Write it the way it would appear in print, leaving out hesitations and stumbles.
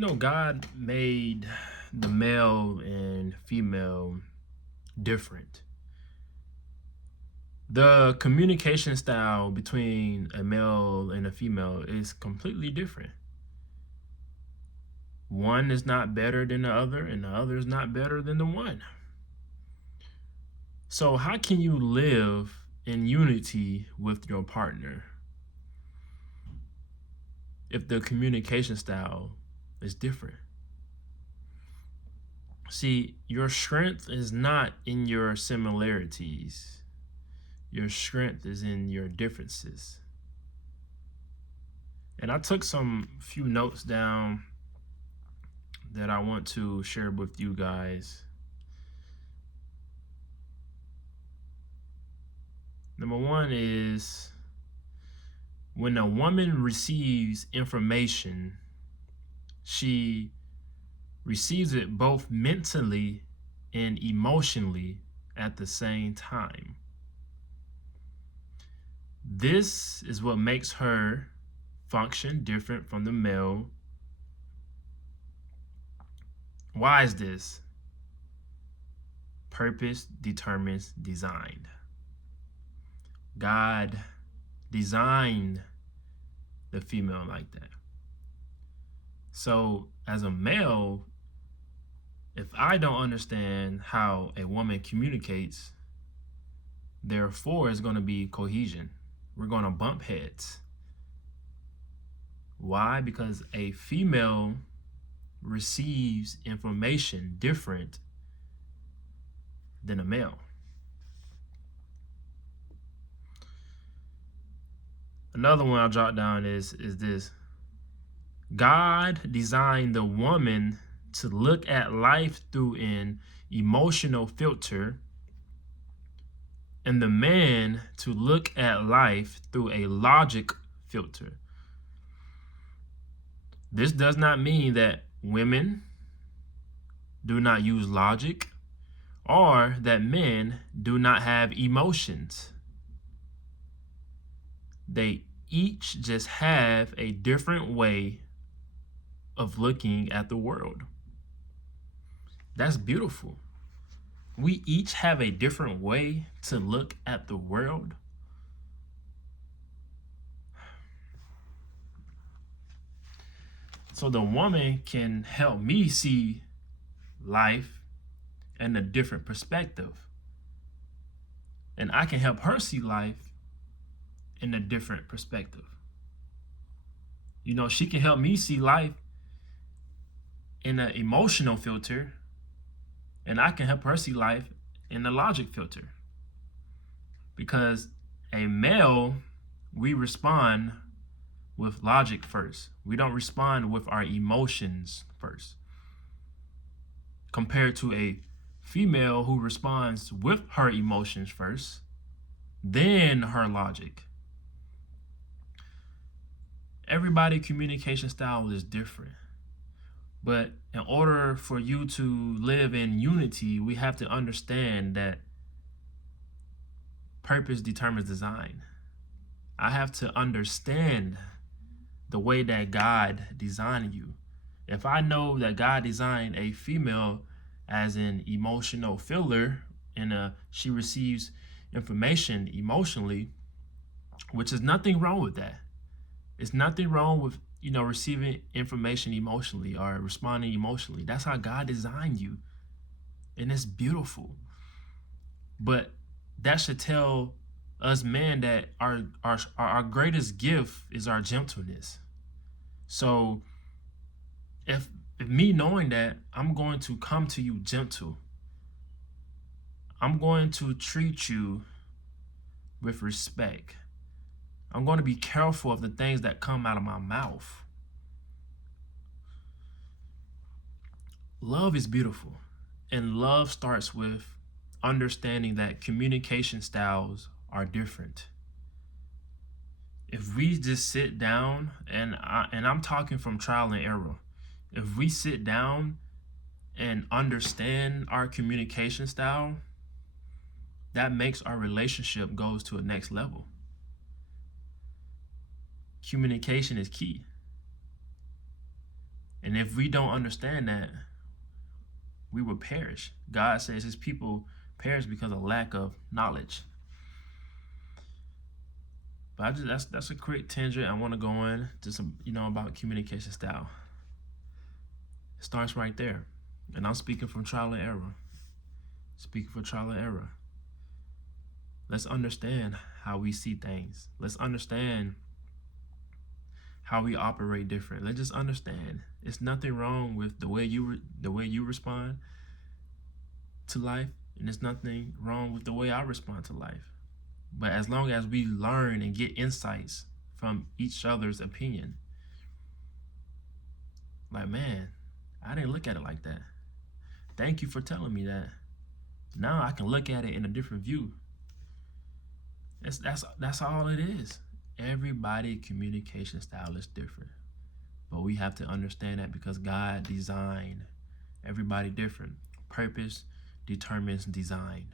God made the male and female different. The communication style between a male and a female is completely different. One is not better than the other, and the other is not better than the one. So, how can you live in unity with your partner if the communication style is different? See, your strength is not in your similarities. Your strength is in your differences. And I took some few notes down that I want to share with you guys. Number one is when a woman receives information, she receives it both mentally and emotionally at the same time. This is what makes her function different from the male. Why is this? Purpose determines design. God designed the female like that. So, as a male, if I don't understand how a woman communicates, therefore it's going to be cohesion. We're going to bump heads. Why? Because a female receives information different than a male. Another one I'll jot down is this. God designed the woman to look at life through an emotional filter and the man to look at life through a logic filter. This does not mean that women do not use logic or that men do not have emotions. They each just have a different way of looking at the world. That's beautiful. We each have a different way to look at the world. So the woman can help me see life in a different perspective. And I can help her see life in a different perspective. She can help me see life in an emotional filter, and I can help her see life in a logic filter. Because a male, we respond with logic first. We don't respond with our emotions first. Compared to a female who responds with her emotions first, then her logic. Everybody communication style is different. But in order for you to live in unity, we have to understand that purpose determines design. I have to understand the way that God designed you. If I know that God designed a female as an emotional filler and she receives information emotionally, which is nothing wrong with that. It's nothing wrong with receiving information emotionally or responding emotionally. That's how God designed you, and it's beautiful. But that should tell us men that our greatest gift is our gentleness. So if me knowing that, I'm going to come to you gentle. I'm going to treat you with respect. I'm going to be careful of the things that come out of my mouth. Love is beautiful, and love starts with understanding that communication styles are different. If we just sit down, and I'm talking from trial and error, if we sit down and understand our communication style, that makes our relationship goes to a next level. Communication is key. And if we don't understand that, we will perish. God says his people perish because of lack of knowledge. But that's a quick tangent I want to go in, just about communication style. It starts right there. And I'm speaking from trial and error. Speaking for trial and error. Let's understand how we see things. Let's understand how we operate different. Let's just understand. It's nothing wrong with the way you respond to life, and there's nothing wrong with the way I respond to life. But as long as we learn and get insights from each other's opinion, like, man, I didn't look at it like that. Thank you for telling me that. Now I can look at it in a different view. That's all it is. Everybody communication style is different. But we have to understand that because God designed everybody different. Purpose determines design.